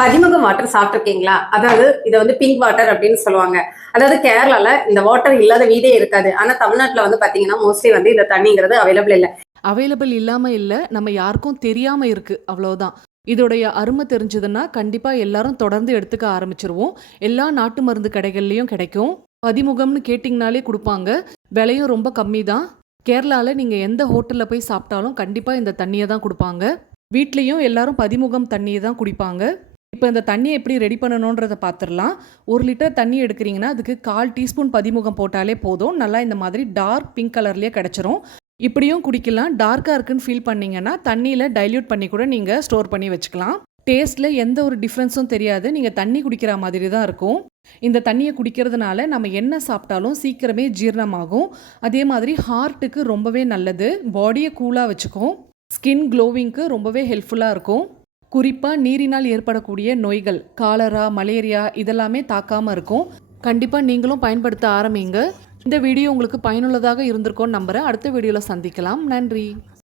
பதிமுகம் water சாப்பிட்ருக்கீங்களா அதாவது இதை வந்து பிங்க் வாட்டர் அப்படின்னு சொல்லுவாங்க. அதாவது கேரளால இந்த வாட்டர் இல்லாத வீடே இருக்காது. ஆனா தமிழ்நாட்டுல வந்து பாத்தீங்கன்னா மோஸ்ட்லி வந்து இந்த தண்ணிங்கிறது அவைலபிள் இல்லை. அவைலபிள் இல்லாம இல்ல நம்ம யாருக்கும் தெரியாம இருக்கு. அவ்வளவுதான். இதோடைய அருமை தெரிஞ்சதுன்னா கண்டிப்பாக எல்லாரும் தொடர்ந்து எடுத்துக்க ஆரம்பிச்சிருவோம். எல்லா நாட்டு மருந்து கடைகள்லையும் கிடைக்கும். பதிமுகம்னு கேட்டிங்கனாலே கொடுப்பாங்க. விலையும் ரொம்ப கம்மி தான் கேரளாவில் நீங்கள் எந்த ஹோட்டலில் போய் சாப்பிட்டாலும் கண்டிப்பாக இந்த தண்ணியை தான் கொடுப்பாங்க. வீட்லேயும் எல்லாரும் பதிமுகம் தண்ணியை தான் குடிப்பாங்க. இப்போ இந்த தண்ணியை எப்படி ரெடி பண்ணணுன்றதை பார்த்துடலாம் ஒரு லிட்டர் தண்ணி எடுக்கிறீங்கன்னா அதுக்கு கால் டீஸ்பூன் பதிமுகம் போட்டாலே போதும். நல்லா இந்த மாதிரி டார்க் பிங்க் கலர்லேயே கிடச்சிரும். இப்படியும் குடிக்கலாம். டார்க்காக இருக்குன்னு ஃபீல் பண்ணீங்கன்னா தண்ணியில் டைல்யூட் பண்ணி கூட நீங்கள் ஸ்டோர் பண்ணி வச்சுக்கலாம். டேஸ்ட்டில் எந்த ஒரு டிஃப்ரென்ஸும் தெரியாது. நீங்கள் தண்ணி குடிக்கிற மாதிரி தான் இருக்கும். இந்த தண்ணியை குடிக்கிறதுனால நம்ம என்ன சாப்பிட்டாலும் சீக்கிரமே ஜீரணமாகும். அதே மாதிரி ஹார்ட்டுக்கு ரொம்பவே நல்லது. பாடியை கூலாக வச்சுக்கும். ஸ்கின் க்ளோவிங்க்கு ரொம்பவே ஹெல்ப்ஃபுல்லாக இருக்கும். குறிப்பாக நீரினால் ஏற்படக்கூடிய நோய்கள் காலரா மலேரியா இதெல்லாமே தாக்காமல் இருக்கும். கண்டிப்பாக நீங்களும் பயன்படுத்த ஆரம்பிங்க. இந்த வீடியோ உங்களுக்கு பயனுள்ளதாக இருந்திருக்கும்னு நம்புகிறேன் அடுத்த வீடியோவில் சந்திக்கலாம். நன்றி.